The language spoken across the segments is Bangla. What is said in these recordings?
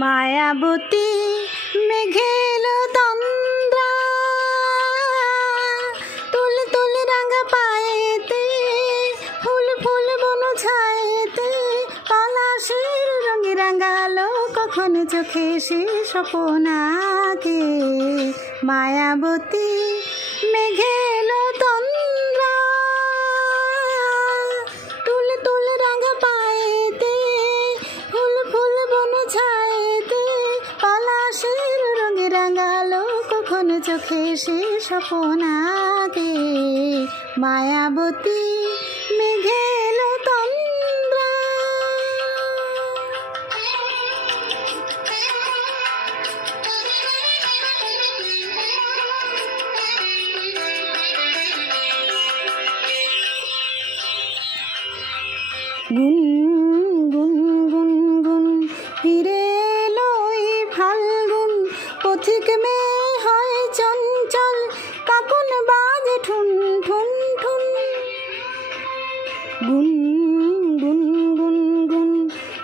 মায়াবতী মেঘেল তন্দ্রা তুল তুল রাঙা পায়েতে ফুল ফুল বন ছায়েতে পলাশের রঙে রাঙালো কখন চোখে সে স্বপনাকে মায়াবতী মেঘেল তন্দ্রা তুল তুল রাঙা পায়েতে ফুল ফুল বন ছায়েতে পলাশের রঙে রাঙালো কখন চোখে সে স্বপনাকে মায়াবতী মেঘেল তন্দ্রা। গুন গুন গুন গুন ফিরে এলো এই ফাল্গুন পথিক মেয়ে হয় চঞ্চল কাকুন বাজে ঠুন ঠুন ঠুন। গুন গুন গুন গুন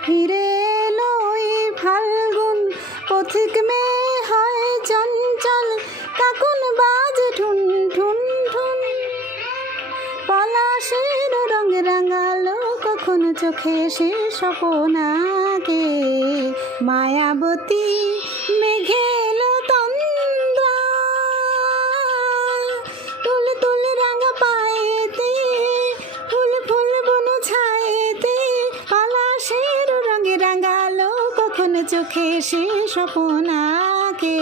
ফিরে এলো এই ফাল্গুন পথিক মেয়ে হয় চঞ্চল কাকুন বাজে ঠুন ঠুন ঠুন। পলাশের রঙ রাঙালো কখন চোখে সে স্বপনাকে মায়াবতী মেঘেল তন্দ্রা তুল তুল রাঙা পায়েতে ফুল ফুল বন ছায়েতে পলাশের রঙে রাঙালো কখন চোখে সে স্বপনাকে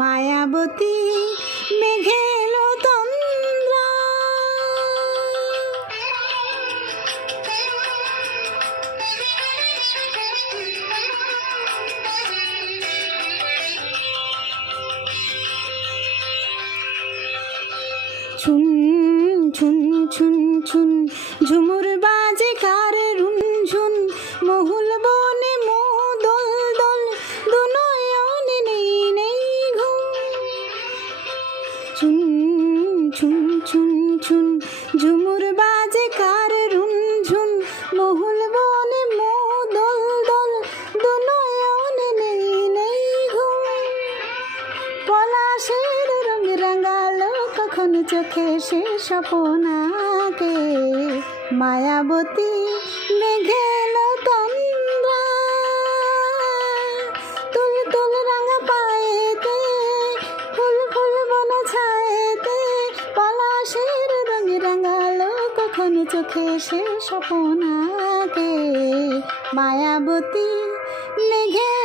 মায়াবতী মেঘেল তন্দ্রা। ছুন ছুন ছুন ছুন ঝুমুর বাজে কার রুনঝুন মহুল বনে মো দোল দোল দুনয়নে নেই নেই ঘুম। ছুন ছুন ছুন ছুন ঝুমুর বাজে কার রুনঝুন মহুল বনে মো দোল দোল দুনয়নে নেই নেই ঘুম। পলাশের রঙ রাঙালো কখন চোখে সে স্বপনাকে মায়াবতী মেঘেল তন্দ্রা তুল তুল রাঙা পায়েতে ফুল ফুল বন ছায়েতে পলাশের রঙ রাঙালো কখন চোখে সে স্বপনাকে মায়াবতী মেঘেল